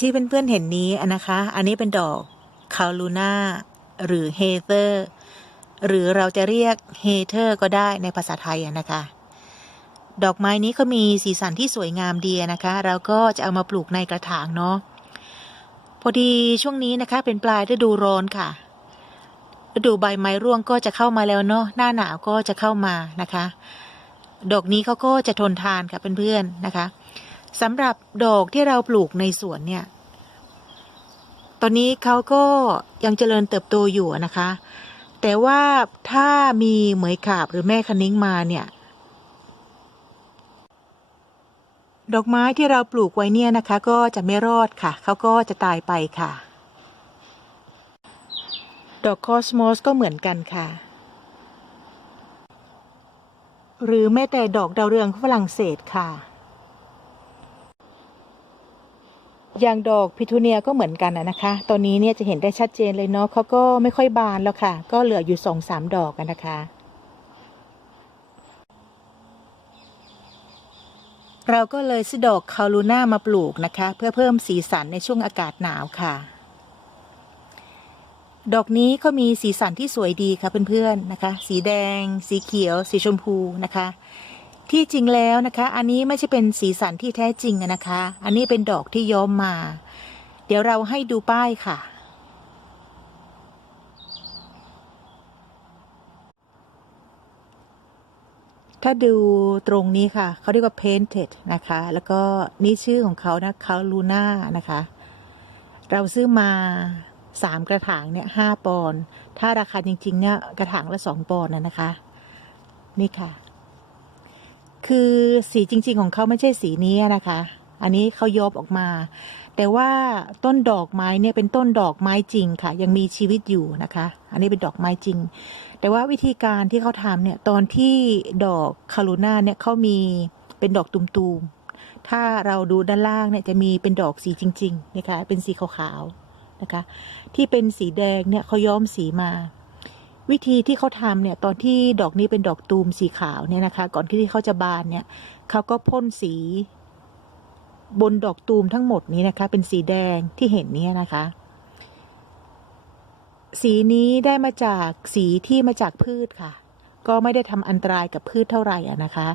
ที่เพื่อนๆเห็นนี้นะคะ อันนี้เป็นดอกคาลูน่าหรือเฮเ e อร์หรือเราจะเรียกเฮเ e อร์ก็ได้ในภาษาไทยนะคะ ดอกไม้นี้เขามีสีสันที่สวยงามดีนะคะ เราก็จะเอามาปลูกในกระถางเนาะพอดีช่วงนี้นะคะเป็นปลายฤดูร้อนค่ะฤดูใบไม้ร่วงก็จะเข้ามาแล้วเนาะหน้าหนาวก็จะเข้ามานะคะ ดอกนี้เขาก็จะทนทานค่ะเพื่อนๆนะคะ สำหรับดอกที่เราปลูกในสวนเนี่ย ตอนนี้เขาก็ยังเจริญเติบโตอยู่นะคะ แต่ว่าถ้ามีเหมยขาบหรือแม่คะนิ้งมาเนี่ย ดอกไม้ที่เราปลูกไว้เนี่ยนะคะ ก็จะไม่รอดค่ะ เขาก็จะตายไปค่ะ ดอกคอสโมสก็เหมือนกันค่ะ หรือแม้แต่ดอกดาวเรืองฝรั่งเศสค่ะ อย่างดอกพิทูเนียก็เหมือนกันนะนะคะ ตอนนี้เนี่ยจะเห็นได้ชัดเจนเลยเนาะเขาก็ไม่ค่อยบานแล้วค่ะ ก็เหลืออยู่สองสามดอกกันนะคะ เราก็เลยซื้อดอกคาลูน่ามาปลูกนะคะ เพื่อเพิ่มสีสันในช่วงอากาศหนาวค่ะ ดอกนี้ก็มีสีสันที่สวยดีค่ะเพื่อนๆนะคะ สีแดง สีเขียว สีชมพูนะคะ ที่จริงแล้วนะคะ อันนี้ไม่ใช่เป็นสีสันที่แท้จริงนะคะ อันนี้เป็นดอกที่ย้อมมา เดี๋ยวเราให้ดูป้ายค่ะ ถ้าดูตรงนี้ค่ะ เขาเรียกว่า painted นะคะ แล้วก็นี่ชื่อของเขานะคาลูน่านะคะ เราซื้อมาสามกระถางเนี่ยห้าปอนด์ถ้าราคาจริงๆเนี่ยกระถางละสองปอนด์นะนะคะ นี่ค่ะ คือสีจริง ๆ ของเขาไม่ใช่สีนี้นะคะ อันนี้เขายอบออกมา แต่ว่าต้นดอกไม้เนี่ยเป็นต้นดอกไม้จริงค่ะ ยังมีชีวิตอยู่นะคะ อันนี้เป็นดอกไม้จริง แต่ว่าวิธีการที่เขาทำเนี่ยตอนที่ดอกคารูน่าเนี่ยเขามีเป็นดอกตุ่มๆ ถ้าเราดูด้านล่างเนี่ยจะมีเป็นดอกสีจริงๆนะคะเป็นสีขาวๆนะคะ ที่เป็นสีแดงเนี่ยเขาย้อมสีมา วิธีที่เขาทำเนี่ยตอนที่ดอกนี้เป็นดอกตูมสีขาวเนี่ยนะคะ ก่อนที่เขาจะบานเนี่ยเขาก็พ่นสี บนดอกตูมทั้งหมดนี้นะคะ เป็นสีแดงที่เห็นเนี่ยนะคะ สีนี้ได้มาจากสีที่มาจากพืชค่ะ ก็ไม่ได้ทำอันตรายกับพืชเท่าไหร่อะนะคะ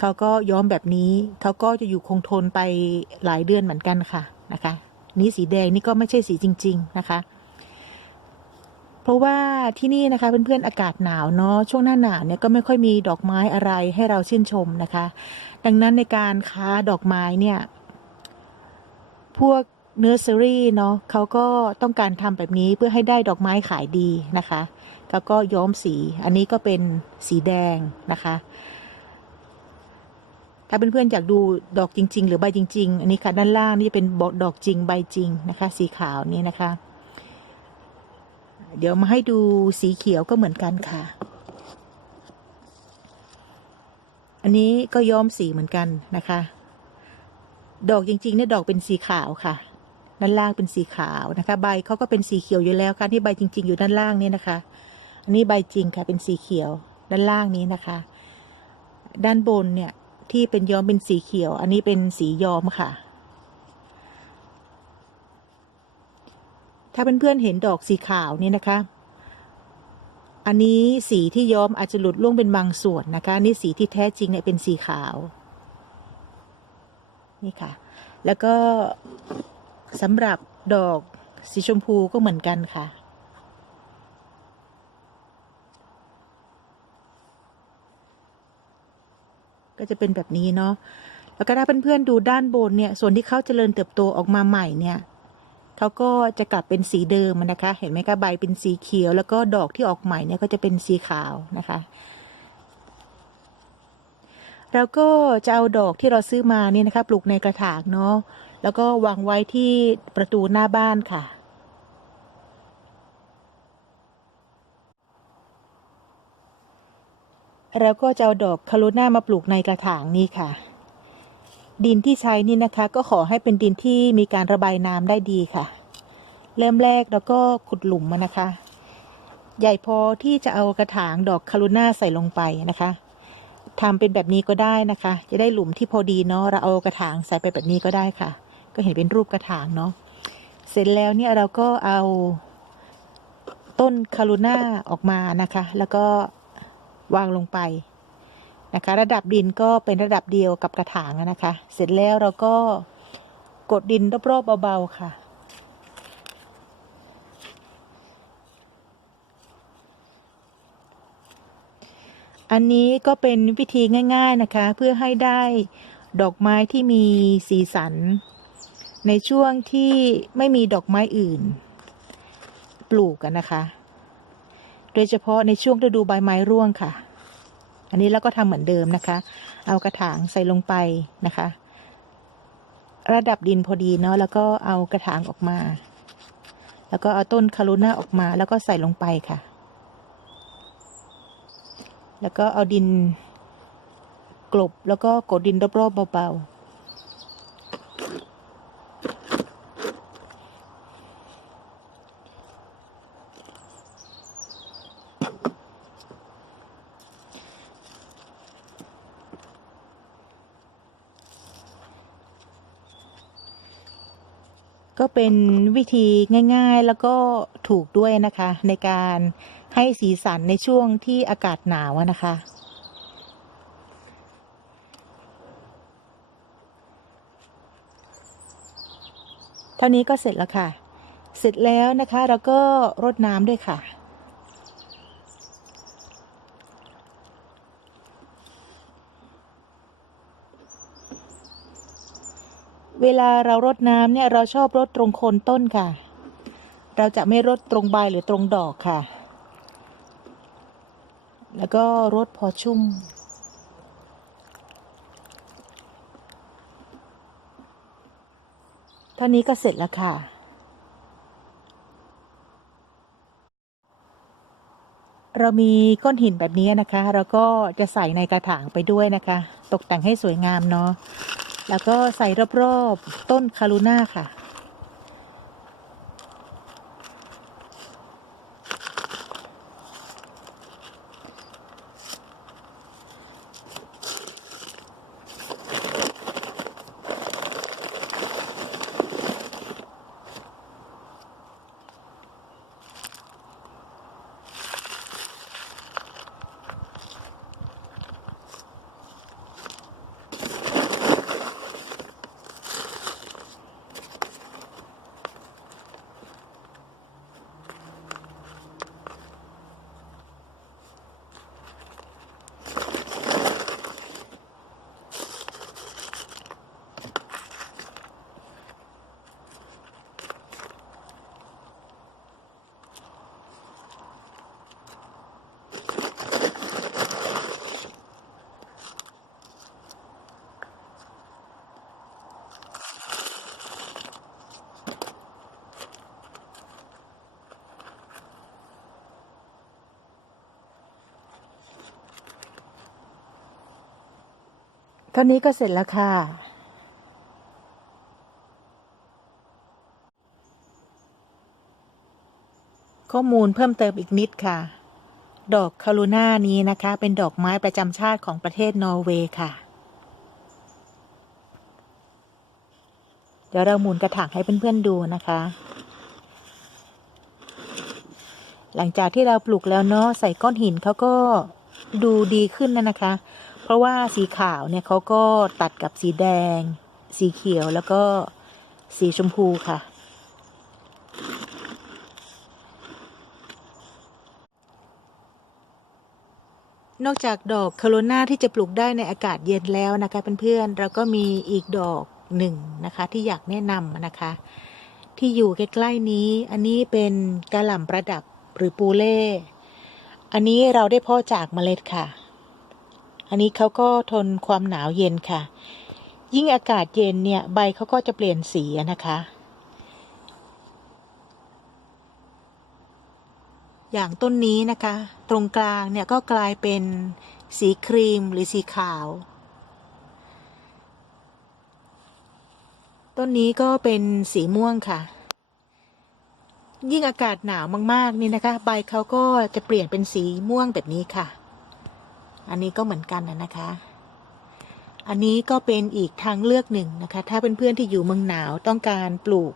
เขาก็ย้อมแบบนี้เขาก็จะอยู่คงทนไปหลายเดือนเหมือนกันค่ะนะคะ นี้สีแดงนี่ก็ไม่ใช่สีจริง ๆ นะคะ ราะว่าที่นี่นะคะเพื่อนๆอากาศหนาวเนาะช่วงหน้าหนาวเนี่ยก็ไม่ค่อยมีดอกไม้อะไรให้เราชื่นชมนะคะ ดังนั้นในการค้าดอกไม้เนี่ยพวกเนอร์เซอรี่เนาะเขาก็ต้องการทำแบบนี้เพื่อให้ได้ดอกไม้ขายดีนะคะแล้วก็ย้อมสี อันนี้ก็เป็นสีแดงนะคะ ถ้าเพื่อนๆอยากดูดอกจริง ๆ หรือใบจริง ๆ อันนี้ค่ะด้านล่างนี่จะเป็นดอกจริงใบจริงนะคะ สีขาวนี่นะคะ เดี๋ยวมาให้ดูสีเขียวก็เหมือนกันค่ะ อันนี้ก็ย้อมสีเหมือนกันนะคะ ดอกจริงๆเนี่ยดอกเป็นสีขาวค่ะ ด้านล่างเป็นสีขาวนะคะ ใบเขาก็เป็นสีเขียวอยู่แล้วค่ะที่ใบจริง ๆ อยู่ด้านล่างเนี่ยนะคะ อันนี้ใบจริงค่ะเป็นสีเขียวด้านล่างนี้นะคะ ด้านบนเนี่ยที่เป็นย้อมเป็นสีเขียว อันนี้เป็นสีย้อมค่ะ ถ้าเพื่อนๆเห็นดอกสีขาวนี่นะคะ อันนี้สีที่ย้อมอาจจะหลุดล่วงเป็นบางส่วนนะคะนนี่สีที่แท้จริงเนี่ยเป็นสีขาว นี่ค่ะ แล้วก็สำหรับดอกสีชมพูก็เหมือนกันค่ะก็จะเป็นแบบนี้เนาะ แล้วก็ถ้าเพื่อนๆดูด้านบนเนี่ย ส่วนที่เขาเจริญเติบโตออกมาใหม่เนี่ย เขาก็จะกลับเป็นสีเดิมนะคะ เห็นไหมคะใบเป็นสีเขียว แล้วก็ดอกที่ออกใหม่เนี่ยก็จะเป็นสีขาวนะคะแล้วก็จะเอาดอกที่เราซื้อมานี่นะคะ ปลูกในกระถางเนาะแล้วก็วางไว้ที่ประตูหน้าบ้านค่ะแล้วก็จะเอาดอกคาโรน่ามาปลูกในกระถางนี่ค่ะ ดินที่ใช้นี่นะคะ ก็ขอให้เป็นดินที่มีการระบายน้ำได้ดีค่ะ เริ่มแรกเราก็ขุดหลุมมานะคะ ใหญ่พอที่จะเอากระถางดอกคาโรน่าใส่ลงไปนะคะทำเป็นแบบนี้ก็ได้นะคะ จะได้หลุมที่พอดีเนาะเราเอากระถางใส่ไปแบบนี้ก็ได้ค่ะ ก็เห็นเป็นรูปกระถางเนาะเสร็จแล้วเนี่ยเราก็เอาต้นคารูน่าออกมานะคะ แล้วก็วางลงไป นะคะ ระดับดินก็เป็นระดับเดียวกับกระถางนะคะ เสร็จแล้วเราก็กดดินรอบๆเบาๆค่ะ อันนี้ก็เป็นวิธีง่าย ๆนะคะ เพื่อให้ได้ดอกไม้ที่มีสีสัน ในช่วงที่ไม่มีดอกไม้อื่น ปลูกกันนะคะ โดยเฉพาะในช่วงฤดูใบไม้ร่วงค่ะ อันนี้เราก็ทำเหมือนเดิมนะคะ เอากระถางใส่ลงไปนะคะ ระดับดินพอดีเนาะแล้วก็เอากระถางออกมา แล้วก็เอาต้นคารุน่าออกมา แล้วก็ใส่ลงไปค่ะ แล้วก็เอาดินกลบแล้วก็กดดินรอบๆเบาๆ ก็เป็นวิธีง่าย ๆ แล้วก็ถูกด้วยนะคะ ในการให้สีสันในช่วงที่อากาศหนาวนะคะ เท่านี้ก็เสร็จแล้วค่ะ เสร็จแล้วนะคะ เราก็รดน้ำด้วยค่ะ ลาเรารดน้ำเนี่ยเราชอบรดตรงโคนต้นค่ะ เราจะไม่รดตรงใบหรือตรงดอกค่ะ แล้วก็รดพอชุ่ม เท่านี้ก็เสร็จแล้วค่ะเรามีก้อนหินแบบนี้นะคะ เราก็จะใส่ในกระถางไปด้วยนะคะ ตกแต่งให้สวยงามเนาะ แล้วก็ใส่รอบๆต้นคารูน่าค่ะ ท่านี้ก็เสร็จแล้วค่ะ ข้อมูลเพิ่มเติมอีกนิดค่ะ ดอกคารูน่านี้นะคะ เป็นดอกไม้ประจำชาติของประเทศนอร์เวย์ค่ะ เดี๋ยวเราหมุนกระถางให้เพื่อนๆดูนะคะ หลังจากที่เราปลูกแล้วเนาะใส่ก้อนหินเขาก็ดูดีขึ้นนะนะคะ เพราะว่าสีขาวเนี่ยเขาก็ตัดกับสีแดง สีเขียวแล้วก็สีชมพูค่ะ นอกจากดอกคาโรนาที่จะปลูกได้ในอากาศเย็นแล้วนะคะเพื่อนๆเราก็มีอีกดอกหนึ่งนะคะ ที่อยากแนะนำนะคะ ที่อยู่ใกล้ๆนี้ อันนี้เป็นกระหล่ำประดับหรือปูเล่ อันนี้เราได้พาะจากเมล็ดค่ะ อันนี้เขาก็ทนความหนาวเย็นค่ะ ยิ่งอากาศเย็นเนี่ยใบเขาก็จะเปลี่ยนสีนะคะ อย่างต้นนี้นะคะ ตรงกลางเนี่ยก็กลายเป็นสีครีมหรือสีขาว ต้นนี้ก็เป็นสีม่วงค่ะ ยิ่งอากาศหนาวมากๆนี่นะคะ ใบเขาก็จะเปลี่ยนเป็นสีม่วงแบบนี้ค่ะ อันนี้ก็เหมือนกันนะนะคะ อันนี้ก็เป็นอีกทางเลือกหนึ่งนะคะ ถ้าเพื่อนๆที่อยู่เมืองหนาวต้องการปลูก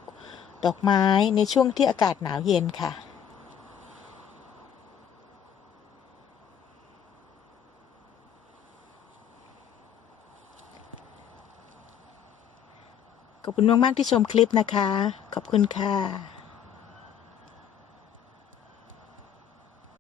ดอกไม้ในช่วงที่อากาศหนาวเย็นค่ะขอบคุณมาก ๆ ที่ชมคลิปนะคะ ขอบคุณค่ะ